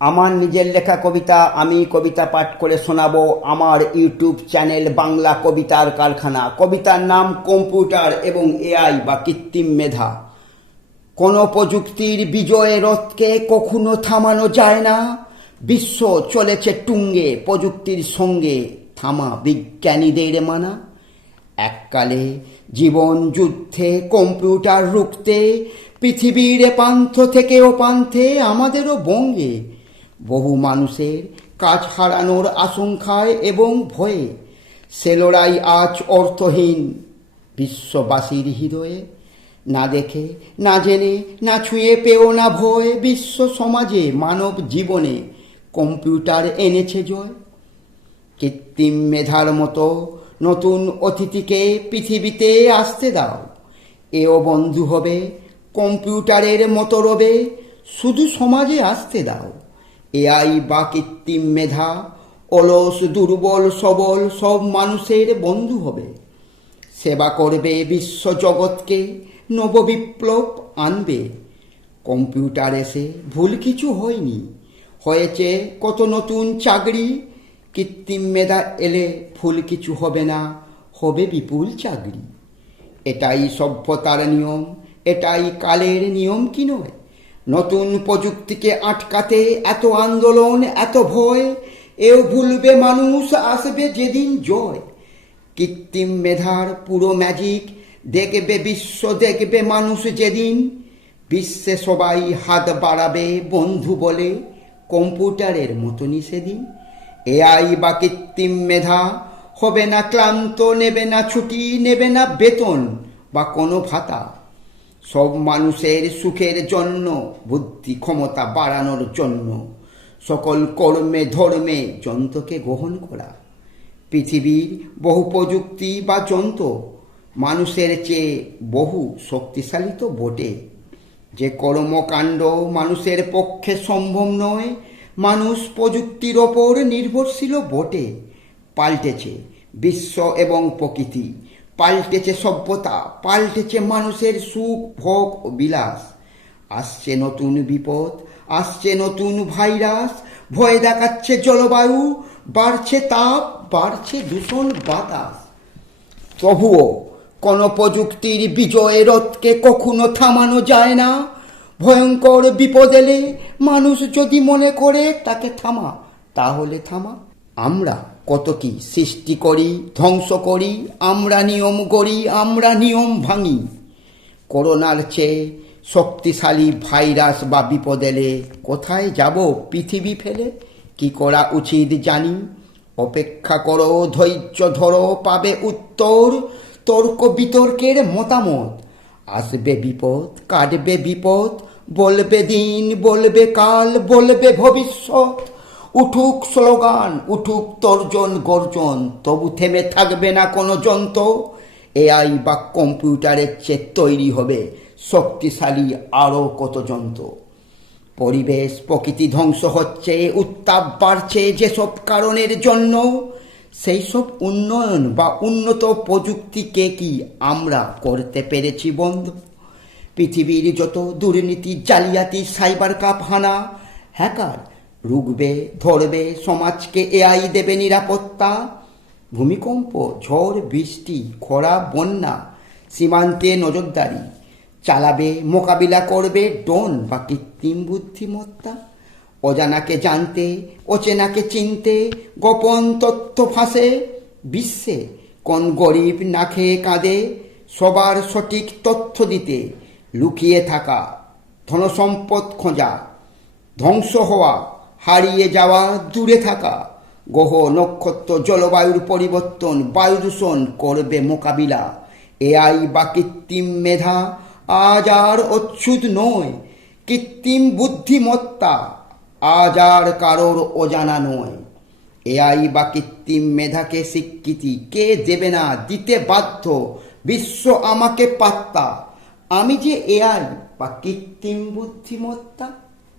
আমার নিজের লেখা কবিতা আমি কবিতা পাঠ করে শোনাবো আমার ইউটিউব চ্যানেল বাংলা কবিতার কারখানা। কবিতার নাম কম্পিউটার এবং এআই বা কৃত্রিম মেধা। কোনো প্রযুক্তির বিজয় রথকে কখনো থামানো যায় না। বিশ্ব চলেছে টুঙ্গে, প্রযুক্তির সঙ্গে থামা বিজ্ঞানীদের মানা। এককালে জীবন যুদ্ধে কম্পিউটার রুখতে, পৃথিবীর প্রান্ত থেকে ও প্রান্তে আমাদেরও বঙ্গে বহু মানুষের কাজ হারানোর আশঙ্কায় এবং ভয়ে সে লড়াই আজ অর্থহীন। বিশ্ববাসীর হৃদয়ে না দেখে, না জেনে, না ছুঁয়ে পেও না ভয়, বিশ্ব সমাজে মানব জীবনে কম্পিউটার এনেছে জয়। কৃত্রিম মেধার মতো নতুন অতিথিকে পৃথিবীতে আসতে দাও। এও বন্ধু হবে কম্পিউটারের মতো রবে শুধু সমাজে আসতে দাও। এআই বা কৃত্রিম মেধা, অলস, দুর্বল, সবল, সব মানুষের বন্ধু হবে। সেবা করবে বিশ্ব জগৎকে, নববিপ্লব আনবে। কম্পিউটার এসে ভুল কিছু হয়নি। হয়েছে কত নতুন চাকরি, কৃত্রিম মেধা এলে ভুল কিছু হবে না, হবে বিপুল চাকরি। এটাই সভ্যতার নিয়ম, এটাই কালের নিয়ম কি নয়? নতুন প্রযুক্তিকে আটকাতে এত আন্দোলন, এত ভয়, এও ভুলবে মানুষ, আসবে যেদিন জয়। কৃত্রিম মেধার পুরো ম্যাজিক দেখবে বিশ্ব, দেখবে মানুষ যেদিন। বিশ্বে সবাই হাত বাড়াবে বন্ধু বলে কম্পিউটারের মতনই সেদিন। এআই বা কৃত্রিম মেধা হবে না ক্লান্ত, নেবে না ছুটি, নেবে না বেতন বা কোনো ভাতা। সব মানুষের সুখের জন্য, বুদ্ধি ক্ষমতা বাড়ানোর জন্য, সকল কর্মে ধর্মে যন্ত্রকে গ্রহণ করা। পৃথিবীর বহু প্রযুক্তি বা যন্ত্র মানুষের চেয়ে বহু শক্তিশালী তো বটে। যে কর্মকাণ্ড মানুষের পক্ষে সম্ভব নয়, মানুষ প্রযুক্তির ওপর নির্ভরশীল বটে। পাল্টেছে বিশ্ব এবং প্রকৃতি। পাল্টেছে সভ্যতা, পাল্টেছে মানুষের সুখ, ভোগ ও বিলাস। আসছে নতুন বিপদ, আসছে নতুন ভাইরাস, ভয় দেখাচ্ছে জলবায়ু, বাড়ছে তাপ, বাড়ছে দূষণ, বাতাস। তবুও কোনো প্রযুক্তির বিজয় রথকে কখনো থামানো যায় না। ভয়ঙ্কর বিপদ এলে মানুষ যদি মনে করে তাকে থামা, তাহলে থামা। আমরা কত কি সৃষ্টি করি, ধ্বংস করি, আমরা নিয়ম গড়ি আমরা নিয়ম ভাঙি। করোনার চেয়ে শক্তিশালী ভাইরাস বা বিপদ এলে কোথায় যাব পৃথিবী ফেলে? কি করা উচিত জানি? অপেক্ষা করো, ধৈর্য ধরো, পাবে উত্তর। তর্ক বিতর্কের মতামত। আসবে বিপদ, কাটবে বিপদ। বলবে দিন, বলবে কাল, বলবে ভবিষ্যৎ। উঠুক স্লোগান, উঠুক তর্জন গর্জন, তবু থেমে থাকবে না কোনো যন্ত্র। এআই বা কম্পিউটারের চেয়ে তৈরি হবে শক্তিশালী আরও কত যন্ত্র। পরিবেশ প্রকৃতি ধ্বংস হচ্ছে, উত্তাপ বাড়ছে যেসব কারণের জন্য। সেই সব উন্নয়ন বা উন্নত প্রযুক্তিকে কি আমরা করতে পেরেছি বন্ধ? পৃথিবীর যত দুর্নীতি, জালিয়াতি, সাইবার কাপ হানা হ্যাকার রুখবে, ধরবে, সমাজকে এআই দেবে নিরাপত্তা। ভূমিকম্প, ঝড়, বৃষ্টি, খরা, বন্যা, সীমান্তে নজরদারি। চালাবে, মোকাবিলা করবে ডন বা কৃত্রিম বুদ্ধিমত্তা। অজানাকে জানতে, অচেনাকে চিনতে, গোপন তথ্য ফাঁসে। বিশ্বে কোন গরিব না খেয়ে কাঁদে, সবার সঠিক তথ্য দিতে। লুকিয়ে থাকা, ধনসম্পদ খোঁজা, ধ্বংস হওয়া। হারিয়ে যাওয়া, দূরে থাকা। গ্রহ, নক্ষত্র, জলবায়ুর পরিবর্তন, বায়ু দূষণ করবে মোকাবিলা। এআই বা কৃত্রিম মেধা আজ আর অচ্ছুত নয়। কৃত্রিম বুদ্ধিমত্তা আজ আর কারোর অজানা নয়। এআই বা কৃত্রিম মেধাকে স্বীকৃতি কে দেবে না, দিতে বাধ্য। বিশ্ব আমাকে পাত্তা। আমি যে এআই বা কৃত্রিম বুদ্ধিমত্তা?